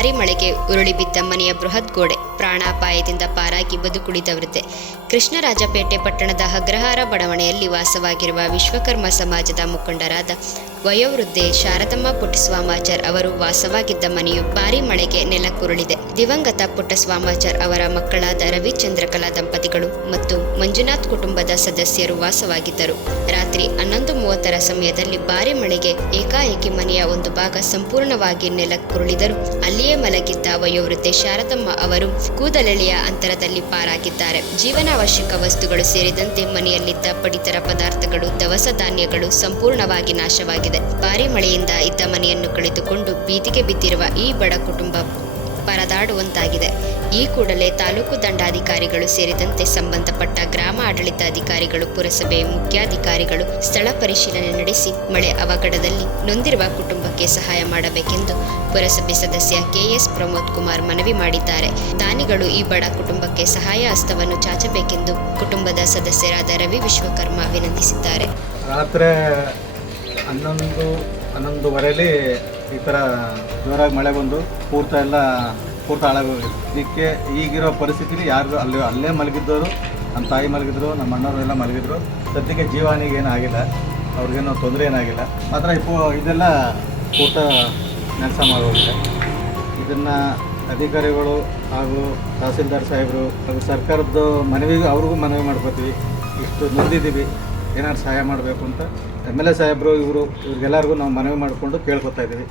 ಭಾರಿ ಮಳೆಗೆ ಉರುಳಿ ಮನೆಯ ಬೃಹತ್ ಗೋಡೆ ಪ್ರಾಣಾಪಾಯದಿಂದ ಪಾರಾಗಿ ಬದುಕುಳಿದವರಿದ್ದೆ. ಕೃಷ್ಣರಾಜಪೇಟೆ ಪಟ್ಟಣದ ಅಗ್ರಹಾರ ಬಡಾವಣೆಯಲ್ಲಿ ವಾಸವಾಗಿರುವ ವಿಶ್ವಕರ್ಮ ಸಮಾಜದ ಮುಖಂಡರಾದ ವಯೋವೃದ್ಧೆ ಶಾರದಮ್ಮ ಪುಟ್ಟಸ್ವಾಮಾಚಾರ್ ಅವರು ವಾಸವಾಗಿದ್ದ ಮನೆಯು ಭಾರಿ ಮಳೆಗೆ ನೆಲಕ್ಕುರುಳಿದೆ. ದಿವಂಗತ ಪುಟ್ಟಸ್ವಾಮಾಚಾರ್ ಅವರ ಮಕ್ಕಳಾದ ರವಿಚಂದ್ರಕಲಾ ದಂಪತಿಗಳು ಮತ್ತು ಮಂಜುನಾಥ್ ಕುಟುಂಬದ ಸದಸ್ಯರು ವಾಸವಾಗಿದ್ದರು. ರಾತ್ರಿ ಮೂವತ್ತರ ಸಮಯದಲ್ಲಿ ಭಾರಿ ಮಳೆಗೆ ಏಕಾಏಕಿ ಮನೆಯ ಒಂದು ಭಾಗ ಸಂಪೂರ್ಣವಾಗಿ ನೆಲಕ್ಕುರುಳಿದರು. ಅಲ್ಲಿಯೇ ಮಲಗಿದ್ದ ವಯೋವೃದ್ಧೆ ಶಾರದಮ್ಮ ಅವರು ಕೂದಲೆಳೆಯ ಅಂತರದಲ್ಲಿ ಪಾರಾಗಿದ್ದಾರೆ. ಜೀವನಾವಶ್ಯಕ ವಸ್ತುಗಳು ಸೇರಿದಂತೆ ಮನೆಯಲ್ಲಿದ್ದ ಪಡಿತರ ಪದಾರ್ಥಗಳು, ದವಸ ಧಾನ್ಯಗಳು ಸಂಪೂರ್ಣವಾಗಿ ನಾಶವಾಗಿದೆ. ಭಾರಿ ಮಳೆಯಿಂದ ಇದ್ದ ಮನೆಯನ್ನು ಕಳೆದುಕೊಂಡು ಬೀದಿಗೆ ಬಿದ್ದಿರುವ ಈ ಬಡ ಕುಟುಂಬ ಪರದಾಡುವಂತಾಗಿದೆ ಈ ಕೂಡಲೇ ತಾಲೂಕು ದಂಡಾಧಿಕಾರಿಗಳು ಸೇರಿದಂತೆ ಸಂಬಂಧಪಟ್ಟ ಗ್ರಾಮ ಆಡಳಿತ ಅಧಿಕಾರಿಗಳು ಪುರಸಭೆ ಮುಖ್ಯಾಧಿಕಾರಿಗಳು ಸ್ಥಳ ಪರಿಶೀಲನೆ ನಡೆಸಿ ಮಳೆ ಅವಘಡದಲ್ಲಿ ನೊಂದಿರುವ ಕುಟುಂಬಕ್ಕೆ ಸಹಾಯ ಮಾಡಬೇಕೆಂದು ಪುರಸಭೆ ಸದಸ್ಯ ಕೆಎಸ್ ಪ್ರಮೋದ್ ಕುಮಾರ್ ಮನವಿ ಮಾಡಿದ್ದಾರೆ. ದಾನಿಗಳು ಈ ಬಡ ಕುಟುಂಬಕ್ಕೆ ಸಹಾಯ ಹಸ್ತವನ್ನು ಚಾಚಬೇಕೆಂದು ಕುಟುಂಬದ ಸದಸ್ಯರಾದ ರವಿ ವಿಶ್ವಕರ್ಮ ವಿನಂತಿಸಿದ್ದಾರೆ. ರಾತ್ರಿ ಹನ್ನೊಂದು ಹನ್ನೊಂದುವರೆಯಲ್ಲಿ ಈ ಥರ ಜೋರಾಗಿ ಮಳೆ ಬಂದು ಪೂರ್ತ ಎಲ್ಲ ಪೂರ್ತ ಹಾಳಾಗೋಗಿದೆ ಇದಕ್ಕೆ ಈಗಿರೋ ಪರಿಸ್ಥಿತಿಲಿ ಯಾರು ಅಲ್ಲಿ ಅಲ್ಲೇ ಮಲಗಿದ್ದವರು ನಮ್ಮ ತಾಯಿ ಮಲಗಿದ್ರು ನಮ್ಮ ಅಣ್ಣವರು ಎಲ್ಲ ಮಲಗಿದ್ರು. ಸದ್ಯಕ್ಕೆ ಜೀವಾನಿಗೆ ಏನೂ ಆಗಿಲ್ಲ. ಅವ್ರಿಗೇನೋ ತೊಂದರೆ ಏನಾಗಿಲ್ಲ ಮಾತ್ರ ಇಪ್ಪು ಇದೆಲ್ಲ ಪೂರ್ತ ನೆಲಸ ಮಾಡೋಗಿದೆ ಇದನ್ನು ಅಧಿಕಾರಿಗಳು ಹಾಗೂ ತಹಸೀಲ್ದಾರ್ ಸಾಹೇಬರು ಹಾಗೂ ಸರ್ಕಾರದ ಮನವಿಗೂ ಅವ್ರಿಗೂ ಮನವಿ ಮಾಡ್ಕೊತೀವಿ. ಇಷ್ಟು ನೊಂದಿದ್ದೀವಿ ಏನಾದ್ರು ಸಹಾಯ ಮಾಡಬೇಕು ಅಂತ. ಎಂ ಎಲ್ ಎ ಸಾಹೇಬರು, ಇವರು, ಇವ್ರಿಗೆಲ್ಲರಿಗೂ ನಾವು ಮನವಿ ಮಾಡಿಕೊಂಡು ಕೇಳ್ಕೊತಾ ಇದ್ದೀವಿ.